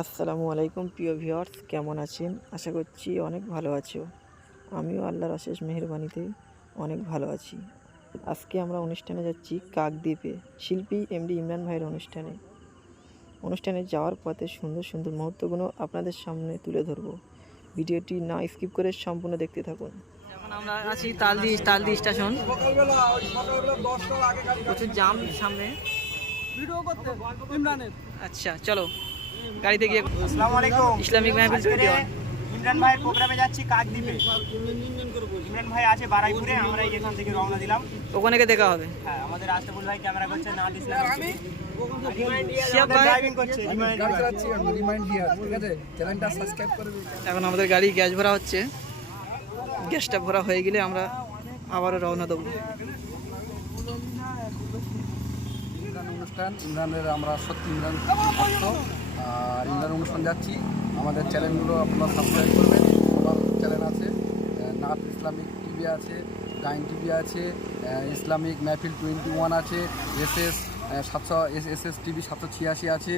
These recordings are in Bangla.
আসসালামু আলাইকুম প্রিয় ভিউয়ার্স কেমন আছেন? আশা করছি অনেক ভালো আছো। আমিও আল্লাহর অশেষ মেহরবানিতে অনেক ভালো আছি। আজকে আমরা অনুষ্ঠানে যাচ্ছি কাকদ্বীপে শিল্পী এমডি ইমরান ভাইয়ের অনুষ্ঠানে। অনুষ্ঠানে যাওয়ার পথে সুন্দর সুন্দর মুহূর্তগুলো আপনাদের সামনে তুলে ধরবো। ভিডিওটি না স্কিপ করে সম্পূর্ণ দেখতে থাকুন। আমরা আছি তালদি তালদি স্টেশন। প্রচুর জাম সামনে। ভিডিও করতে ইমরানের। আচ্ছা চলো। গাড়িতে গিয়ে আসসালামু আলাইকুম। ইসলামিক মাহফিল ভিডিও ইমরান ভাইয়ের প্রোগ্রামে যাচ্ছি কাকদ্বীপে। ইমরান ভাই আছে বারাইপুরে আমরা এখান থেকে রওনা দিলাম। ওখানে গিয়ে দেখা হবে। হ্যাঁ আমাদের আশরাফুল ভাই ক্যামেরা করছে না ভাই? চালাচ্ছি আমি এখন আমাদের গাড়ি গ্যাস ভরা হচ্ছে। গ্যাসটা ভরা হয়ে গেলে আমরা আবারও রওনা দেবো। ইমরান অনুষ্ঠান ইমরানের আমরা সত্যি ইমরান আর ইমরান অনুষ্ঠান যাচ্ছি। আমাদের চ্যানেলগুলো আপনারা সাবস্ক্রাইব করবেন। আমার চ্যানেল আছে নাথ ইসলামিক টিভি আছে গাইন টিভি আছে ইসলামিক ম্যাফিল টোয়েন্টি ওয়ান আছে এস এস সাতশো এস এস এস টিভি সাতশো ছিয়াশি আছে।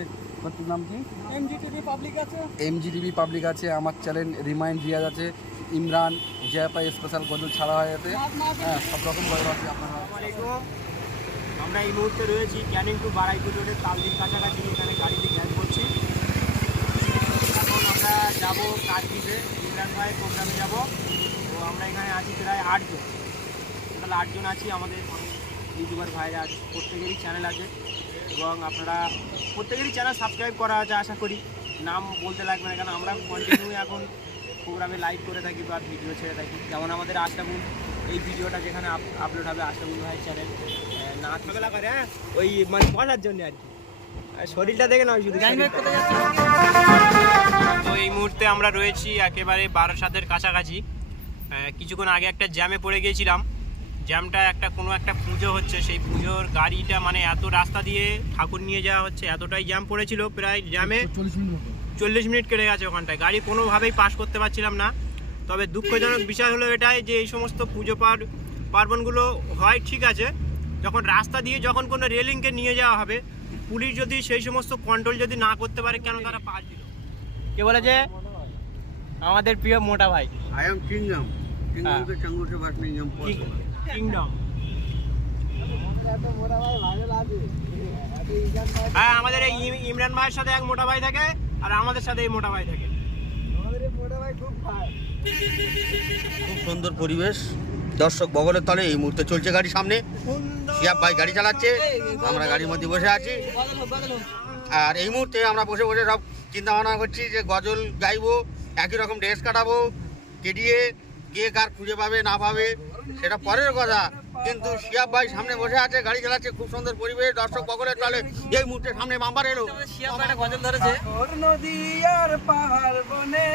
ওটার নাম কি? এমজিটিভি পাবলিক আছে। এমজিডিবি পাবলিক আছে আমার চ্যানেল রিমাইন্ড রিয়াজ আছে ইমরান জিয়াপাই স্পেশাল গজল ছাড়া হয় এতে। হ্যাঁ সব রকম গজল আছে আপনারা আমরা এই মুহূর্তে রয়েছি ক্যানিং টু বারাইপুর রোডের তালদির কাছাকাছি এখানে গাড়িতে গ্যাস করছি এখন যাব কাকদ্বীপে ইমরান ভাইয়ের প্রোগ্রামে যাব। তো আমরা এখানে আছি প্রায় আটজন। টোটাল আটজন আছি আমাদের ইউটিউবার ভাইরা আছে প্রত্যেকেরই চ্যানেল আছে। এবং আপনারা প্রত্যেকেরই চ্যানেল সাবস্ক্রাইব করা আছে আশা করি। নাম বলতে লাগবে না কারণ আমরা কন্টিনিউ এখন প্রোগ্রামে লাইভ করে থাকি বা ভিডিও ছেড়ে থাকি। যেমন আমাদের আশরাফুল এই ভিডিওটা যেখানে আপলোড হবে আশরাফুল ভাইয়ের চ্যানেল না থাকলা করে হ্যাঁ? ওই মানে বসার জন্য আর কি। শরীরটা দেখে নয় শুধু তো এই মুহূর্তে আমরা রয়েছি একেবারে বারাসাতের কাছাকাছি। কিছুক্ষণ আগে একটা জ্যামে পড়ে গিয়েছিলাম। জ্যামটা একটা কোনো একটা পুজো হচ্ছে। সেই পুজোর গাড়িটা মানে এত রাস্তা দিয়ে ঠাকুর নিয়ে যাওয়া হচ্ছে এতটাই জ্যাম পড়েছিল প্রায় জ্যামে। চল্লিশ মিনিট চল্লিশ মিনিট কেটে গেছে ওখানটায়। গাড়ি কোনোভাবেই পাস করতে পারছিলাম না। তবে দুঃখজনক বিষয় হলো এটাই যে এই সমস্ত পুজো পার পার্বণগুলো হয় ঠিক আছে। যখন রাস্তা দিয়ে যখন কোনো রেলিংকে নিয়ে যাওয়া হবে পুলিশ যদি সেই সমস্ত কন্ট্রোল যদি না করতে পারে কেন তারা পাস দিল কে বলে যে? আমাদের প্রিয় মোটা ভাই। I am kingdom. Kingdom the Changosha Bhatniyam. Kingdom হ্যাঁ আমাদের এই ইম- ইমরান ভাইয়ের সাথে এক মোটা ভাই থাকে আর আমাদের সাথে এই মোটা ভাই থাকে। খুব সুন্দর পরিবেশ। দর্শক বগলের তলে এই মুহূর্তে চলছে গাড়ি সামনে। শিয়াব ভাই গাড়ি চালাচ্ছে। আমরা গাড়ির মধ্যে বসে আছি। আর এই মুহূর্তে আমরা বসে বসে সব চিন্তা ভাবনা করছি যে গজল গাইবো একই রকম ড্রেস কাটাবো কেটিয়ে কে কার খুঁজে পাবে না পাবে সেটা পরের কথা। কিন্তু শিয়াব ভাই সামনে বসে আছে গাড়ি চালাচ্ছে খুব সুন্দর পরিবেশ দর্শক বগলের তলে এই মুহূর্তে সামনে মাম্বার এলো। গজল ধরেছে। নদী আর পাহাড় বনে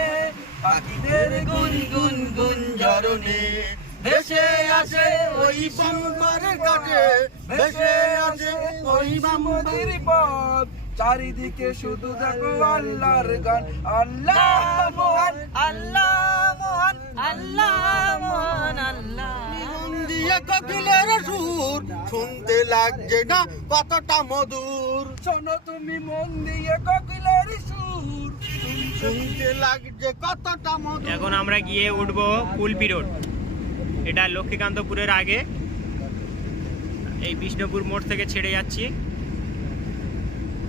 পাখিদের গুন গুন গুন ঝরনে ভেসে আসে ওই বাম্বার কাছে ভেসে আসে ওই বাম্বার পথ। চারিদিকে শুধু দেখো আল্লাহর গান। আল্লাহ মহান আল্লাহ মহান আল্লাহ মহান আল্লাহ। কোকিলের সুর শুনতে লাগছে না কতটা মধুর। শোনো তুমি মন দিয়ে কোকিলের সুর। শুনতে লাগছে কতটা মধুর। এখন আমরা গিয়ে উঠবো কুলপি রোড। এটা লক্ষ্মীকান্তপুরের আগে। এই বিষ্ণুপুর মোড় থেকে ছেড়ে যাচ্ছি।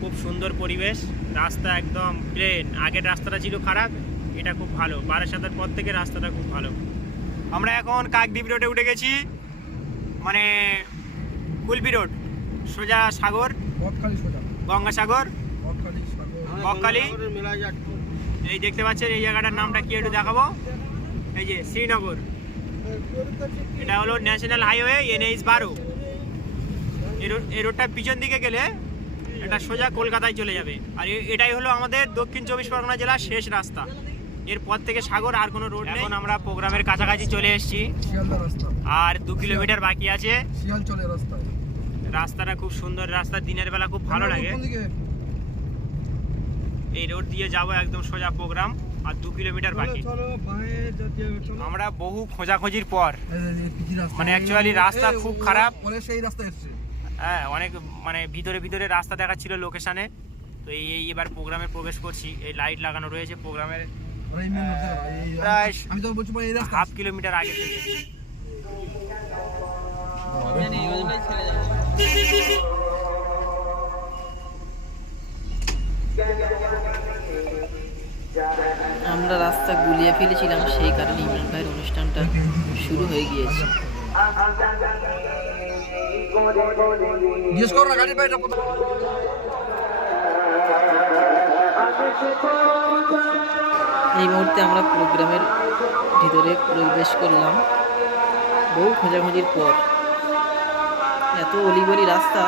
খুব সুন্দর পরিবেশ। রাস্তা একদম প্লেন আগের রাস্তাটা ছিল খারাপ এটা খুব ভালো। বারাসাতের পর থেকে রাস্তাটা খুব ভালো। আমরা এখন কাকদ্বীপ রোডে উঠে গেছি। মানে কুলপি রোড। সোজা সাগর। গঙ্গাসাগর। বকখালি সাগর। বকখালি। এই দেখতে পাচ্ছেন এই জায়গাটার নামটা কি একটু দেখাবো? এই যে শ্রীনগর। এটা হলো ন্যাশনাল হাইওয়ে এনএইচ বারো। এই রোডটা পিছন দিকে গেলে এটা সোজা কলকাতায় চলে যাবে। আর এটাই হলো আমাদের দক্ষিণ চব্বিশ পরগনা জেলার শেষ রাস্তা। এরপর থেকে সাগর আর কোনো রোড নেই। এখন আমরা প্রোগ্রামের কাছাকাছি চলে এসেছি। আর দু কিলোমিটার বাকি আছে। শিয়াল চলে রাস্তা। রাস্তাটা খুব সুন্দর। রাস্তা দিনের বেলা খুব ভালো লাগে। এই রোড দিয়ে যাব একদম সোজা প্রোগ্রাম। আর দু কিলোমিটার বাকি। আমরা বহু খোঁজাখুঁজির পর। মানে অ্যাকচুয়ালি রাস্তা খুব খারাপ। সেই রাস্তা এসছে। হ্যাঁ অনেক মানে ভিতরে ভিতরে রাস্তা দেখাচ্ছিল লোকেশনে। তো এই এই এবার প্রোগ্রামে প্রবেশ করছি। এই লাইট লাগানো রয়েছে প্রোগ্রামের। প্রায় হাফ কিলোমিটার আগে থেকে। আমরা রাস্তা গুলিয়ে ফেলেছিলাম সেই কারণে ইমরান ভাইয়ের অনুষ্ঠানটা শুরু হয়ে গিয়েছে। এই মুহূর্তে আমরা প্রোগ্রামের ভিতরে প্রবেশ করলাম। বহু খোঁজাখুঁজির পর। এত অলিগলি রাস্তা।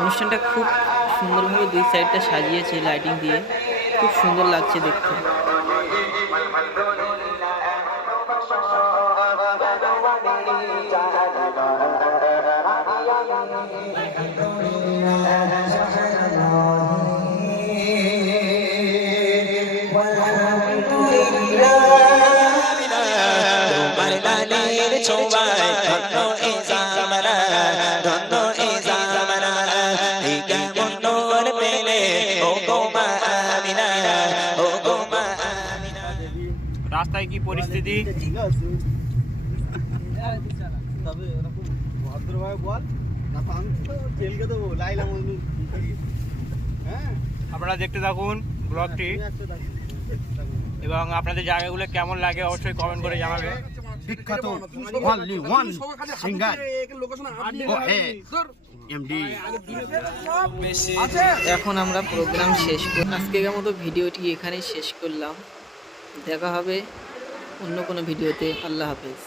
অনুষ্ঠানটা খুব সুন্দরভাবে দুই সাইডটা সাজিয়েছে লাইটিং দিয়ে। খুব সুন্দর লাগছে দেখতে। রাস্তায় কি পরিস্থিতি? তবে এরকম ভদ্রভাবে বল না তো আমি তো তেলকে দেবো লাইলা মজনু হ্যাঁ? আপনারা দেখতে থাকুন ব্লগটি। এবং আপনাদের জায়গাগুলো কেমন লাগে অবশ্যই কমেন্ট করে জানাবে বিখ্যাত অনলি ওয়ান সিঙ্গার। ও হে এমডি এখন আমরা প্রোগ্রাম শেষ করি আজকের মতো ভিডিওটি এখানে শেষ করলাম। দেখা হবে অন্য কোনো ভিডিওতে। আল্লাহ হাফেজ।